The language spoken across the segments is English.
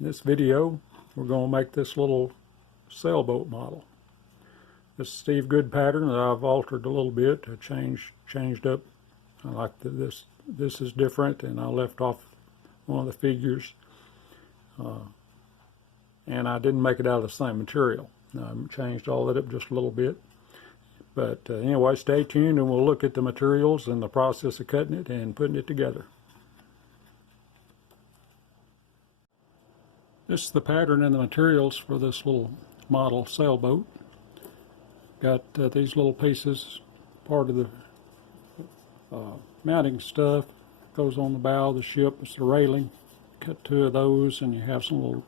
In this video, we're going to make this little sailboat model. This Steve Good pattern that I've altered a little bit, changed up. I like this. This is different, and I left off one of the figures, and I didn't make it out of the same material. I changed all that up just a little bit. But anyway, stay tuned, and we'll look at the materials and the process of cutting it and putting it together. This is the pattern and the materials for this little model sailboat. Got these little pieces, part of the mounting stuff goes on the bow of the ship. It's the railing. Cut two of those, and you have some little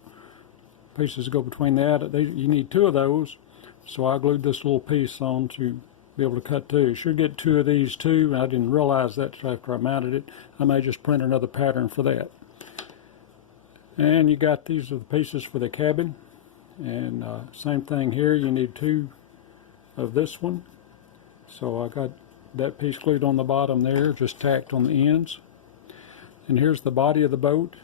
pieces that go between that. You need two of those, so I glued this little piece on to be able to cut two. You should get two of these too. I didn't realize that after I mounted it. I may just print another pattern for that. And you got these are the pieces for the cabin, and same thing here. You need two of this one, so I got that piece glued on the bottom there, just tacked on the ends. And here's the body of the boat.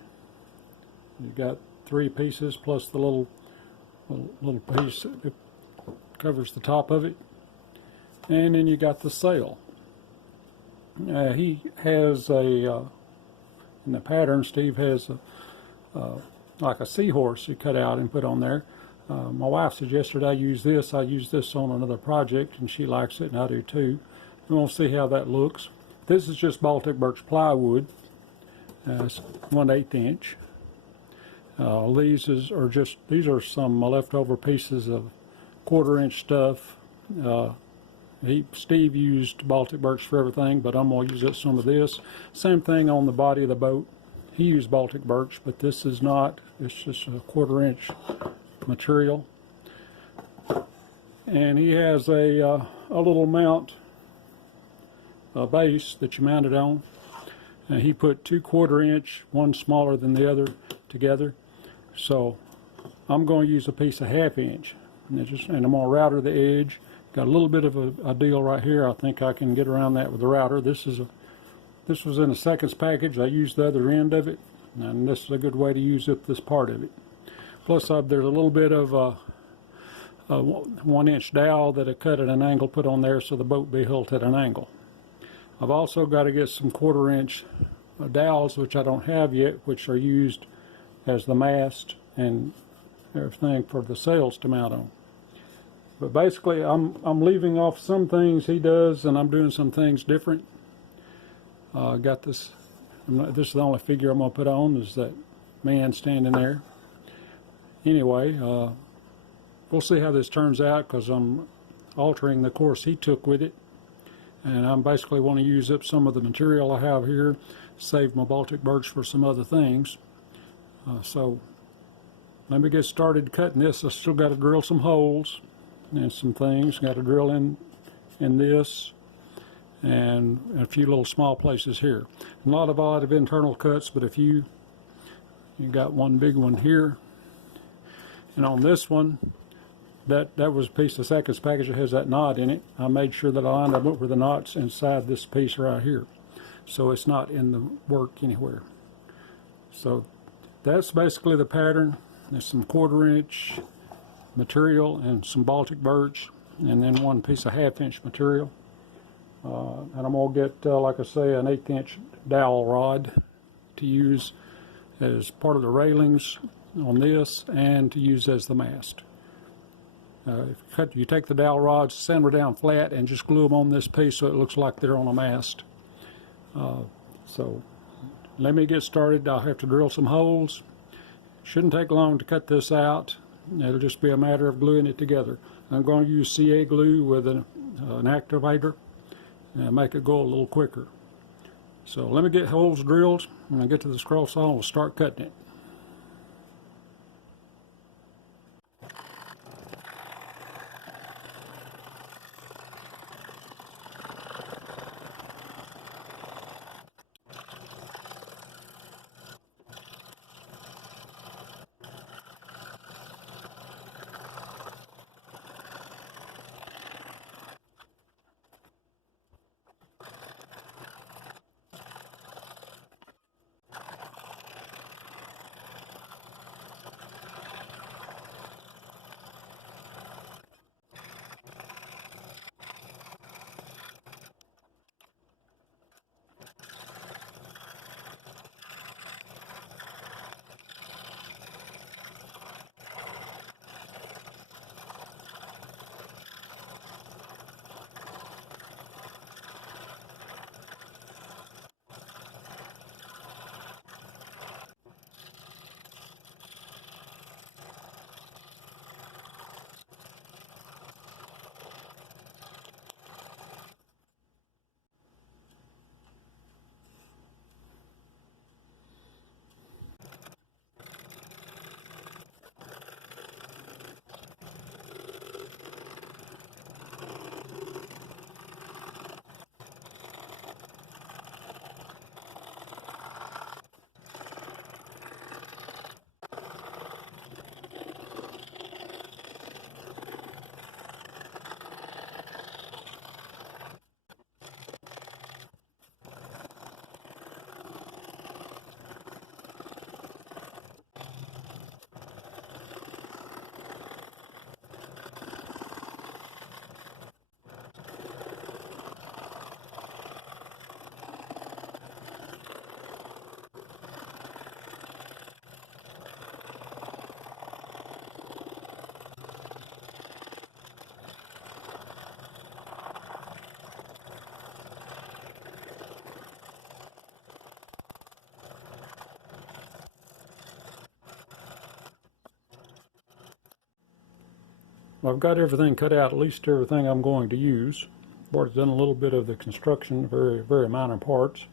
You got three pieces plus the little piece that covers the top of it, and then you got the sail. He has a in the pattern, Steve has like a seahorse he cut out and put on there. My wife suggested I use this. I used this on another project, and she likes it, and I do too. We'll see how that looks. This is just Baltic birch plywood. It's 1/8 inch. These are some leftover pieces of 1/4 inch stuff. Steve used Baltic birch for everything, but I'm going to use some of this. Same thing on the body of the boat. He used Baltic birch, but this is not. It's just a 1/4 inch material. And he has a little mount, a base that you mount it on. And he put 2/4 inch, one smaller than the other, together. So I'm going to use a piece of 1/2 inch, and I'm going to router the edge. Got a little bit of a deal right here. I think I can get around that with the router. This was in the seconds package. I used the other end of it, and this is a good way to use up this part of it. Plus, there's a little bit of a 1 inch dowel that I cut at an angle, put on there so the boat be held at an angle. I've also got to get some 1/4 inch dowels, which I don't have yet, which are used as the mast and everything for the sails to mount on. But basically, I'm leaving off some things he does, and I'm doing some things different. Got this. This is the only figure I'm going to put on, is that man standing there. Anyway, we'll see how this turns out, because I'm altering the course he took with it, and I basically want to use up some of the material I have here, save my Baltic birch for some other things. So let me get started cutting this. I still got to drill some holes and some things. Got to drill in this, and a few little small places here. A lot of internal cuts, but if you got one big one here, and on this one, that was a piece of seconds package that has that knot in it. I made sure that I lined up where the knot's inside this piece right here, so it's not in the work anywhere. So that's basically the pattern. There's some 1/4 inch material and some Baltic birch, and then one piece of 1/2 inch material. And I'm going to get, like I say, an 1/8 inch dowel rod to use as part of the railings on this, and to use as the mast. You take the dowel rods, sand them down flat, and just glue them on this piece so it looks like they're on a mast. So let me get started. I'll have to drill some holes. Shouldn't take long to cut this out. It'll just be a matter of gluing it together. I'm going to use CA glue with an activator and make it go a little quicker. So let me get holes drilled. When I get to the scroll saw, we'll start cutting it. I've got everything cut out, at least everything I'm going to use. I've already done a little bit of the construction, very minor parts.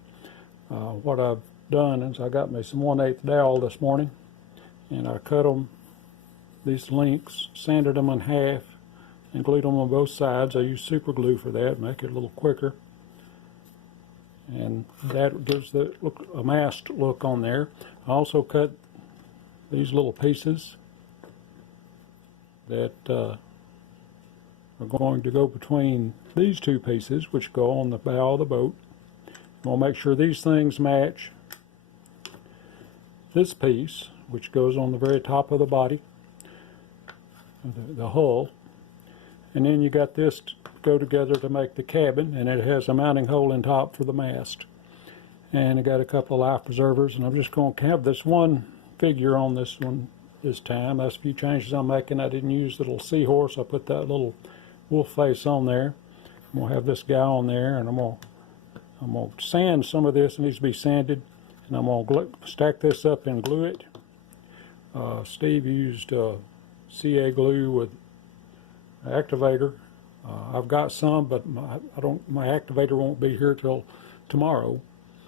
What I've done is I got me some 1/8 dowel this morning, and I cut them, these lengths, sanded them in half, and glued them on both sides. I use super glue for that, make it a little quicker. And that gives the look, a masked look on there. I also cut these little pieces that are going to go between these two pieces, which go on the bow of the boat. We'll make sure these things match this piece, which goes on the very top of the body, the hull. And then you got this to go together to make the cabin, and it has a mounting hole in top for the mast. And I got a couple of life preservers, and I'm just going to have this one figure on this one this time. That's a few changes I'm making. I didn't use the little seahorse. I put that little wolf face on there. I'm going to have this guy on there, and I'm going to sand some of this. It needs to be sanded, and I'm going to stack this up and glue it. Steve used CA glue with activator. I've got some, but my activator won't be here till tomorrow.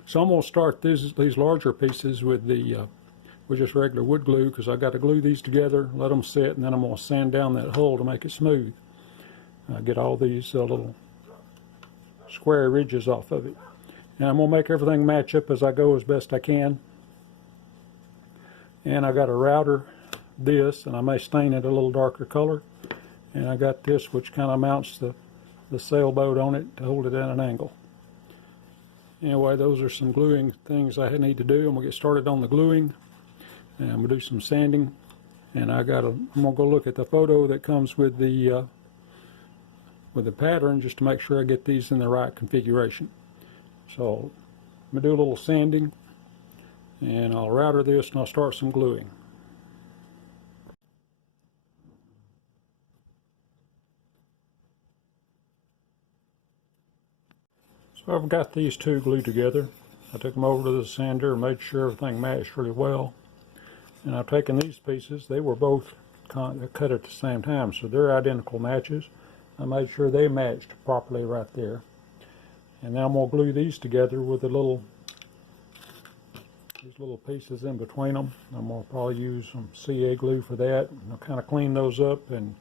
So I'm going to start these larger pieces with just regular wood glue, because I got to glue these together, let them sit, and then I'm going to sand down that hull to make it smooth. Get all these little square ridges off of it. And I'm going to make everything match up as I go as best I can. And I got to router this, and I may stain it a little darker color. And I got this, which kind of mounts the sailboat on it to hold it at an angle. Anyway, those are some gluing things I need to do. I'm going to get started on the gluing, and I'm going to do some sanding. And I'm going to go look at the photo that comes with the pattern, just to make sure I get these in the right configuration. So I'm going to do a little sanding, and I'll router this, and I'll start some gluing. So I've got these two glued together. I took them over to the sander and made sure everything matched really well. And I've taken these pieces. They were both cut at the same time, so they're identical matches. I made sure they matched properly right there. And now I'm going to glue these together with these little pieces in between them. I'm going to probably use some CA glue for that. I'll kind of clean those up, and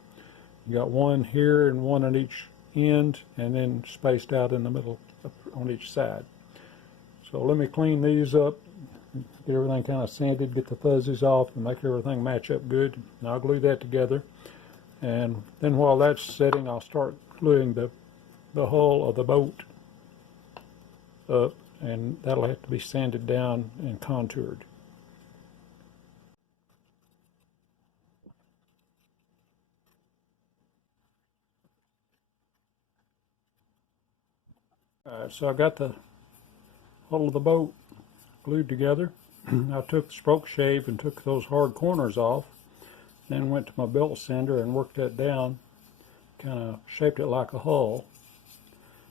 you got one here and one on each end, and then spaced out in the middle on each side. So let me clean these up, get everything kind of sanded, get the fuzzies off, and make everything match up good. And I'll glue that together. And then while that's setting, I'll start gluing the hull of the boat up, and that'll have to be sanded down and contoured. Alright, so I got the hull of the boat glued together. I took the stroke shave and took those hard corners off, then went to my belt sander and worked that down, kind of shaped it like a hull.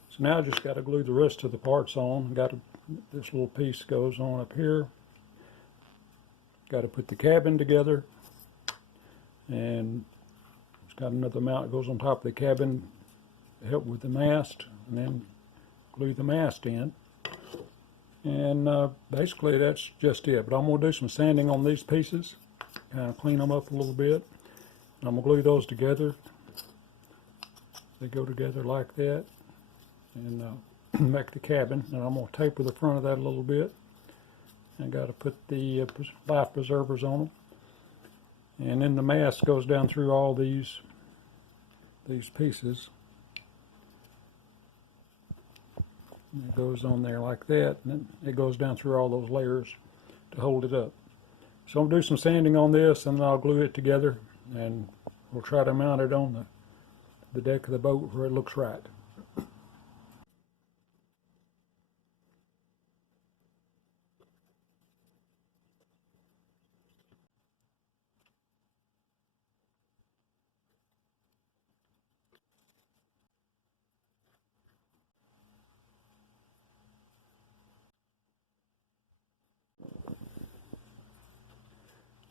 So now I just got to glue the rest of the parts on. This little piece goes on up here. Got to put the cabin together, and it's got another mount that goes on top of the cabin to help with the mast, and then glue the mast in. And basically that's just it. But I'm going to do some sanding on these pieces, kind of clean them up a little bit. I'm going to glue those together. They go together like that, and make the cabin. And I'm going to taper the front of that a little bit. I got to put the life preservers on them. And then the mast goes down through all these pieces. And it goes on there like that, and then it goes down through all those layers to hold it up. So I'm going to do some sanding on this, and then I'll glue it together, and we'll try to mount it on the deck of the boat where it looks right.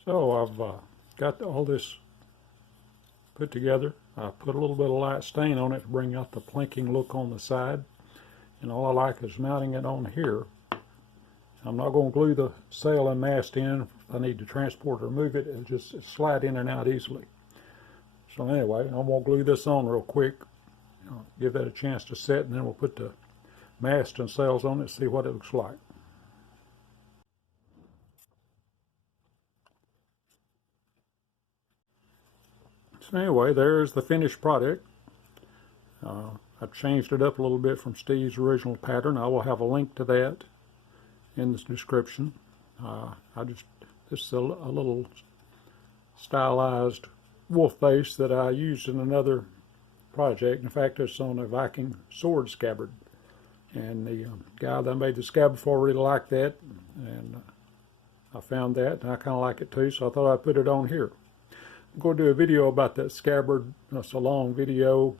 So I've got all this put together. I put a little bit of light stain on it to bring out the plinking look on the side. And all I like is mounting it on here. I'm not going to glue the sail and mast in. If I need to transport or move it, it'll just slide in and out easily. So anyway, I'm going to glue this on real quick. Give that a chance to set, and then we'll put the mast and sails on it, see what it looks like. So anyway, there's the finished product. I've changed it up a little bit from Steve's original pattern. I will have a link to that in the description. This is a little stylized wolf base that I used in another project. In fact, it's on a Viking sword scabbard. And the guy that made the scabbard for really liked that, and I found that, and I kind of like it too, so I thought I'd put it on here. I'm going to do a video about that scabbard. It's a long video,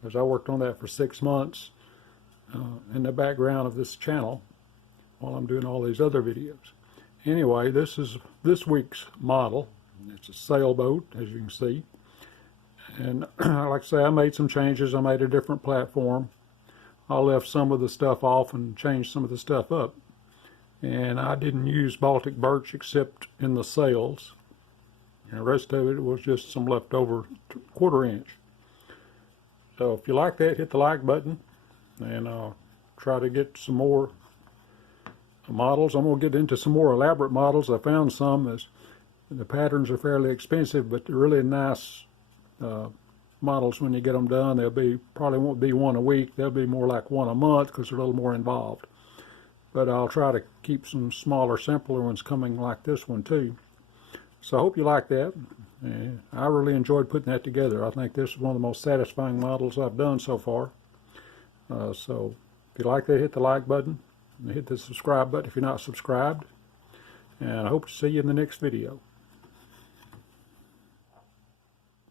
because I worked on that for 6 months in the background of this channel while I'm doing all these other videos. Anyway, this is this week's model. It's a sailboat, as you can see. And like I say, I made some changes. I made a different platform. I left some of the stuff off and changed some of the stuff up. And I didn't use Baltic birch except in the sails. And the rest of it was just some leftover 1/4 inch. So if you like that, hit the like button, and try to get some more models. I'm going to get into some more elaborate models. I found some. The patterns are fairly expensive, but they're really nice models when you get them done. They'll probably won't be one a week. They'll be more like one a month because they're a little more involved. But I'll try to keep some smaller, simpler ones coming like this one too. So I hope you like that. And I really enjoyed putting that together. I think this is one of the most satisfying models I've done so far. So if you like that, hit the like button. And hit the subscribe button if you're not subscribed. And I hope to see you in the next video.